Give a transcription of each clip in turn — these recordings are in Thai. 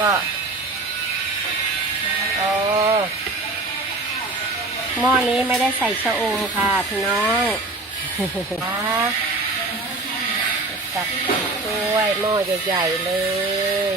บ่โอ้หม้อนี้ไม่ได้ใส่ชะอมค่ะพี่น้องค่ะตักด้วยหม้อใหญ่ๆเลย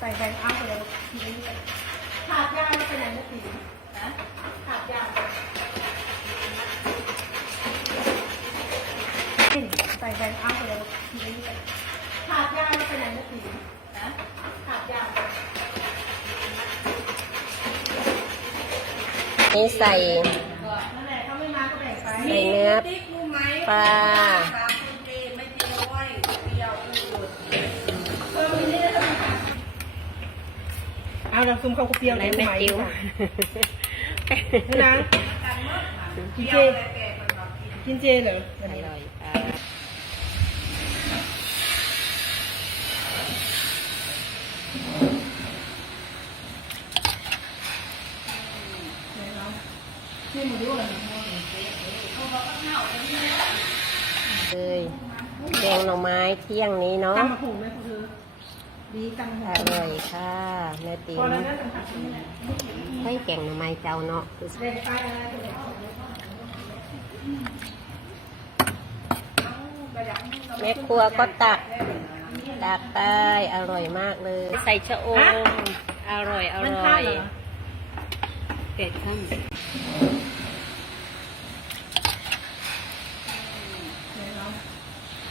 ใส่แบงค์อัพไปเลยขาดยาไม่เป็นไรนะตีนะขาดยาใส่แบงค์อัพไปเลย ขาดยาไม่เป็นไรนะตีนะขาดยานี่ใส่นั่นแหละเขาไม่มาก็แบ่งไปใส่เนื้อปลาเอาเราซุ่มข้าวเปรี้ยวในแม่ติ้วนี่นะกินเจกินเจเหรออร่อย ค่ะนี่หมูด้วยเลยแกงหน่อไม้เที่ยงนี้เนาะตำมะหุงไหมคุณคือดีตำมะอหุงร่อยค่ะแม่ติ๋พอมแล้วนะตำผักนี่แหละให้แกงหน่อไม้เจ้าเนาะแบ่งไปอะไรก็ได้แม่ครัวก็ตักตักได้อร่อยมากเลย ใส่ชะอมอร่อยอมันร่พลาอดยเหรอเป็ดข้าง น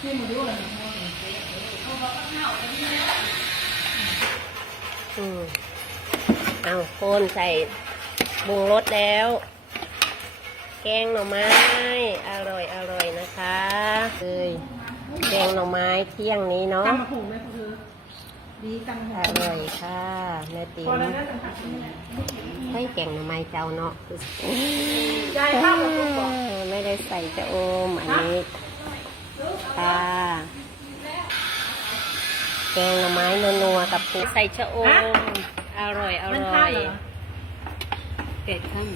ี่หมูด้วยอืมเอาโคนใส่บุงรสแล้ว แกงหน่อไม้ อร่อยอร่อยนะคะเลยแกงหน่อไม้เที่ยงนี้เนาะ ตำมะหุงไหมคุณ ดีตำมะอหุงร่อยค่ะแม่ติ๋พอมแล้วนะตำผักนี่แหละให้แกงหน่อไม้เจ้าเนาะยายข้าวกับซุปก่อนไม่ได้ใส่จะโอมอันนี้ปลาแกงหน่อไม้นัวๆกับปูใส่ชะอมอร่อยอมันพร่ลาอดยเหรอเป็ดข้าง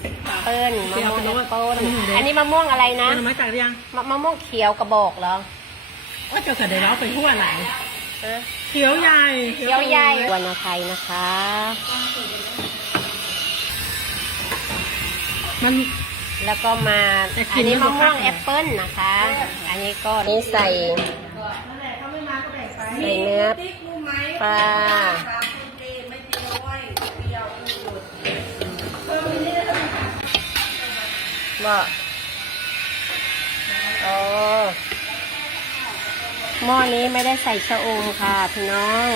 เปิ้ลมะม่วงเดี๋ยวแอเอาปไปเปิ้ลโน้ตอืมเดี๋ยวอันนี้มะม่วงอะไรนะเอาหน่อไม้จากหรือยังมะมะม่วงเขียวกระบอกเหรอว่าจะเกิดได้แล้วไปทั่วหลายฮะ เขียวใหญ่เขียวใหญ่วันอภัยนะคะ มัน แล้วก็มา แต่กลิ่อันนนี้มัมะนม่วงเข้าแอปเปิ้ลนะคะ อันนี้ก็นี่ใส่นั่นแหละเขาไม่มาก็แบ่งไปใส่เนื้อปลาบ่โอ้ หม้อนี้ไม่ได้ใส่ชะอมค่ะพี่น้อง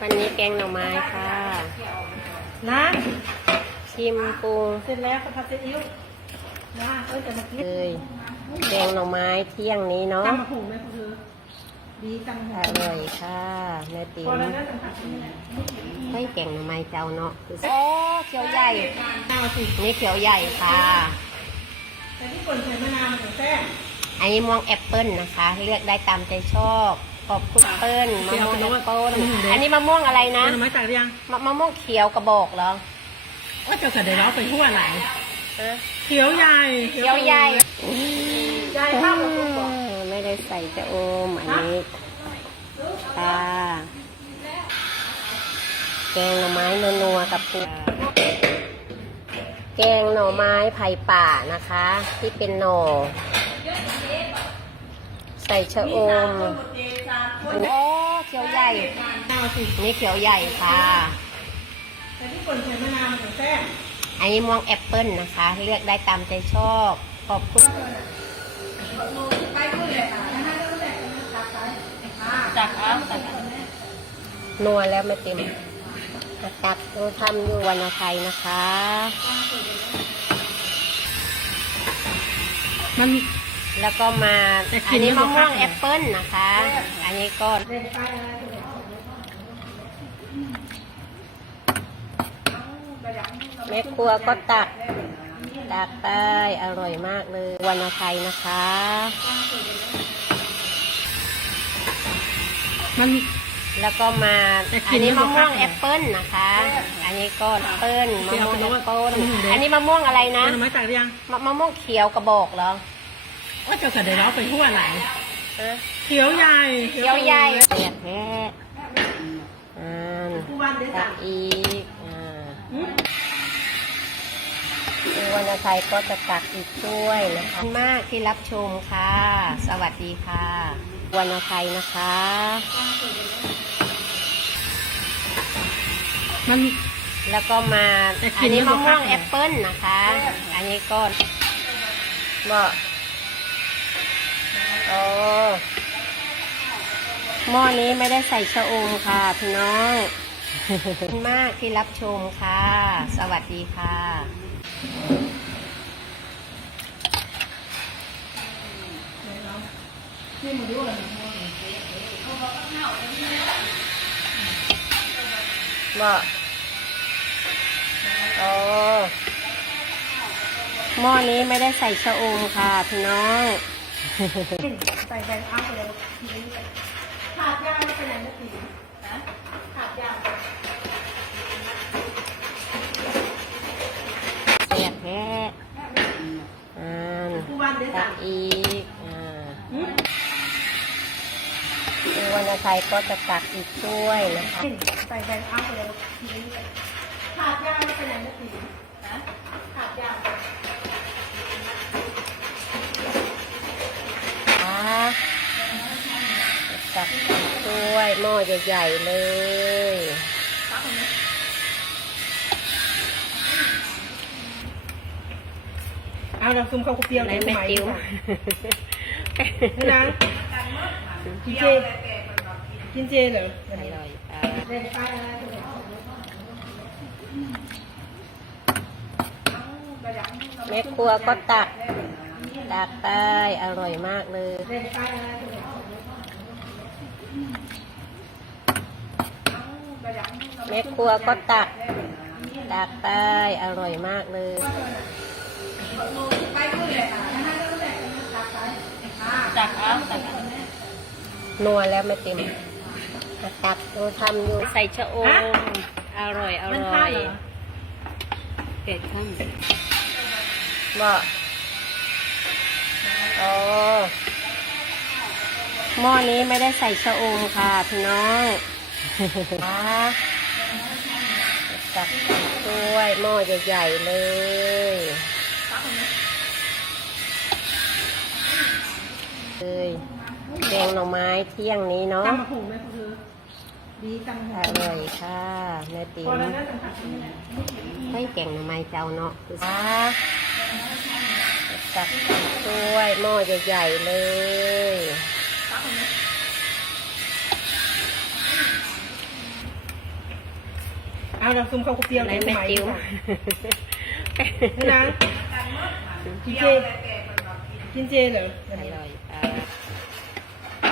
วันนี้แกงหน่อไม้ค่ะ นะชิมปรุงเสร็จแล้วข้าวผัดซีอิ๊วนะเออจะมากินเลยแกงหน่อไม้เที่ยงนี้เนาะตำมะหุงไหมคุณคือดีตำมะอหุงร่อยค่ะแม่ติ๋พอมแล้วนะตำผักนี่แหละให้แกงหน่อไม้เจ้าเนาะโอ้เขียวใหญ่เอาสินี่เขียวใหญ่ค่ะ นนี้ม่วงแอปเปิลนะคะ เลือกได้ตามใจชอบขอบคุณเปิ้ลมะม่วงแอปเปิลอันนี้มะม่วงอะไรนะเอาหน่อไม้จากหรือยังมะมะม่วงเขียวกระบอกเหรอว่าจะเกิดได้แล้วไปทั่วหลายฮะเขียวใหญ่เขียวใหญ่ยายข้าวกับซุปก่อนไม่ได้ใส่จะโอมอันนี้ปลาแกงหน่อไม้นัวๆกับปูแกงหน่อไม้ไผ่ป่านะคะ ที่เป็นหน่อ ใส่ชะอมโอ้เขียวใหญ่ นี่เขียวใหญ่ค่ะแต่ที่คนใส่มะนาวของแซ่อันนี้ม่วงแอปเปิลนะคะ เลือกได้ตามใจชอบ ขอบคุณจักเอานัวแล้วไม่เต็มตักยังทำอยู่วันอภัยนะคะ มัน แล้วก็มาแต่กลิ่อันนนี้มัมะนม่วงเข้าแอปเปิลนะคะ อันนี้ก็เด็กไปอะไรก็ได้แม่ครัวก็ตัก ตักได้อร่อยมากเลย วันอภัยนะคะ มันแล้วก็มาแต่กลิ่อันนนี้มัมะนม่วงเข้าแอปเปิลนะคะ อันนี้ก็แอปเปิลมะม่วงเดี๋แอยวปเปิลเอาไปโน้ตอันนี้มะม่วงอะไรนะเอาหน่อไม้จากหรือยังมะมะม่วงเขียวกระบอกเหรอ วว่าจะกระเดี๋ยวเราไปทั่วไหลฮะเขียวใหญ่เขียวใหญ่เสียบแท้อ่าทุกวันเดี๋ยวตัสั่กงอีกอ่าอืมคือวรรณชัยก็จะตักอีกด้วยนะคะขอบคุณมากที่รับชมค่ะ สวัสดีค่ะวรรณชัยนะคะ มัน แล้วก็มาแต่กิอันนนี้ไม่มะค่อยม่วงคักนะแอปเปิ้ลนะคะ อันนี้ก็บ่ โอ้หม้อนี้ไม่ได้ใส่ชะอมค่ะพี่น้องขอบคุณมากที่รับชมค่ะ สวัสดีค่ะนี่มันด้วยบ่โอ้หม้อนี้ไม่ได้ใส่ชะอมค่ะพี่น้อง ใส่แบงค์เอาไปเลยทีขาดยางไปไหนนะตีนะขาดยาเสียบแท้อ่าตักอีกอ่าอืมคือวรรณชัยก็จะตักอีกด้วยนะคะใส่แบงค์เอาไปเลยทีขาดยางไปไหนนะตีนะขาดยาอ่ ตักอีกด้วยหม้อใหญ่ๆเลยเอาน้ำซุปข้าวเปรี้ยวไหนแม่ติ๋วนี่นะกินเจกินเจเหรออร่อยอะเล่นไปอะไรแม่ครัวก็ตักตักได้อร่อยมากเลย เล่นไปอะไร แม่ครัวก็ตัก ตักได้อร่อยมากเลยตักเอาตักนัวแล้วแม่ติมตักดูทำอยู่ใส่ชะอมอร่อยอมันร่พลาอดยเหรอเป็ดข้างบ่โอ้หม้อนี้ไม่ได้ใส่ชะอมค่ะพี่น้องอ่า ตักอีกด้วยหม้อใหญ่ๆเลยเลยแกงหน่อไม้เที่ยงนี้เนาะตำมะหูไหมคุณคือดีตำมะอหูร่อยค่ะแม่ติ๋พอมแล้วนะสัมผัสนี่แหละให้แกงหน่อไม้เจ้าเนาะอ่าตักอีกด้วยหม้อใหญ่ๆเลย เอาน้ำซุปข้าวเปรี้ยวไหนแม่ติ๋วนี่นะกินเจกินเจเหรออร่อยอะ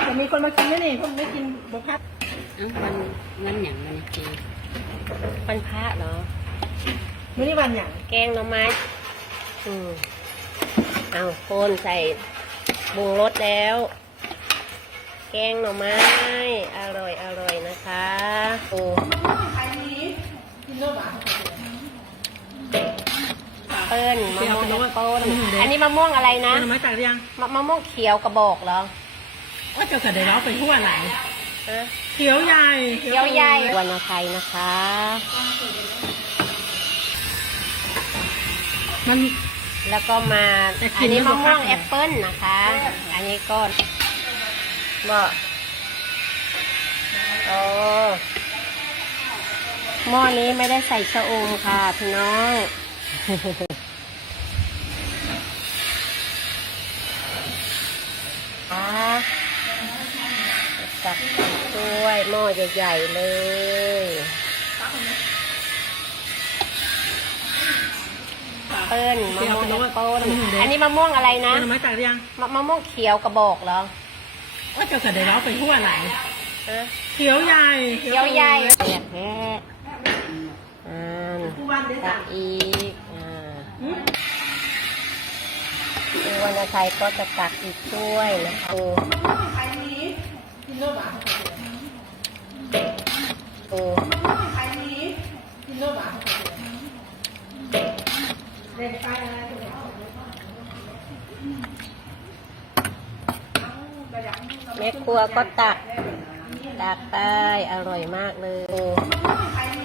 แต่มีคนมากินแล้วนี่พวกไม่กินบะพัดเอ้ามันมันหยังมันจริงมันพระเหรอไม่ได้วันอย่างแกงหน่อไม้อืมเอาโคนใส่บุงรสแล้ว แกงหน่อไม้ อร่อยอร่อยนะคะ โอ้กินโลบะ เปิ้ลมะม่วงแอปเปิ้ลอันนี้มะม่วงอะไรนะทำไมตักยังมะมะม่วงเขียวกระบอกเหรอว่าจะกระเดี๋ยวเราไปทั่วไหลฮะเขียวใหญ่เขียวใหญ่วรรณไทยนะคะ มันแล้วก็มาแต่กิอันนนี้ไม่มะค่อยม่วงคักนะแอปเปิ้ลนะคะ อันนี้ก็บ่โอ้ หม้อนี้ไม่ได้ใส่ชะอมค่ะพี่น้องอ่าตักอีกด้วยหม้อใหญ่ๆเลยเปิ้ลมะม่วงแอปเปิ้ลอันนี้มะม่วงอะไรนะทำไมตักยังมะมะม่วงเขียวกระบอกเหรอว่าจะกระเดี๋ยวเราไปทั่วไหลฮะเขียวใหญ่เขียวใหญ่เสียบแท้อ่า ทุ กวันเดี๋ยวตักอีกอ่าอืมคือวรรณชัยก็จะตักอีกด้วยนะคะโอ้กินโลบะโอ้กินโลบะเล่นไปอะไรอยากแม่ครัวก็ตัก ตักไปอร่อยมากเลย